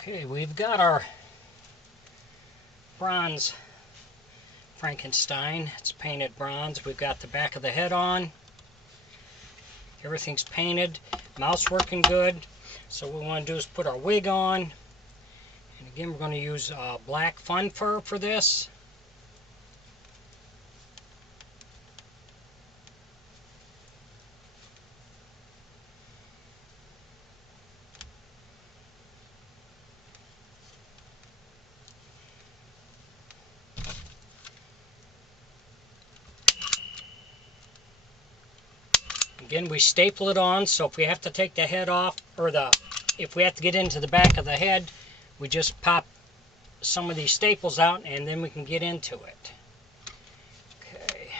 Okay, we've got our Bronz Frankenstein. It's painted bronze. We've got the back of the head on. Everything's painted. Mouth's working good. So what we want to do is put our wig on. And again, we're going to use black fun fur for this. Again, we staple it on, so if we have to take the head off, or if we have to get into the back of the head, we just pop some of these staples out and then we can get into it. Okay.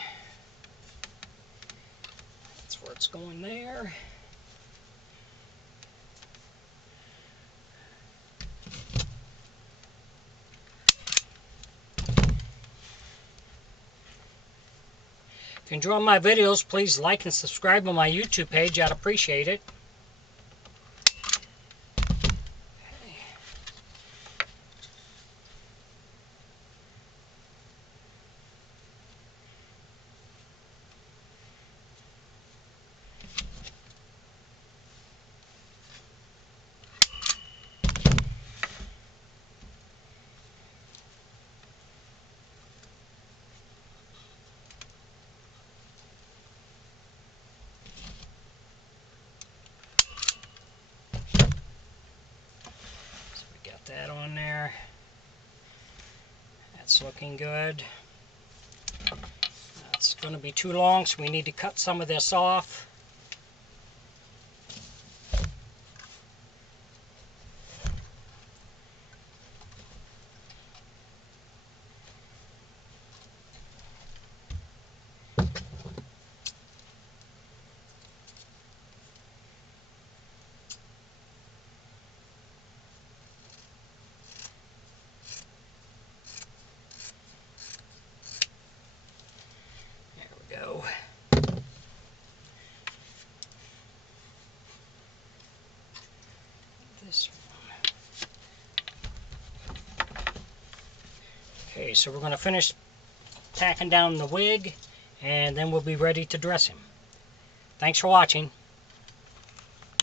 That's where it's going there. If you enjoy my videos, please like and subscribe on my YouTube page. I'd appreciate it. Got that on there. That's looking good. It's going to be too long, so we need to cut some of this off. Go. This one. Okay, so we're going to finish tacking down the wig, and then we'll be ready to dress him. Thanks for watching.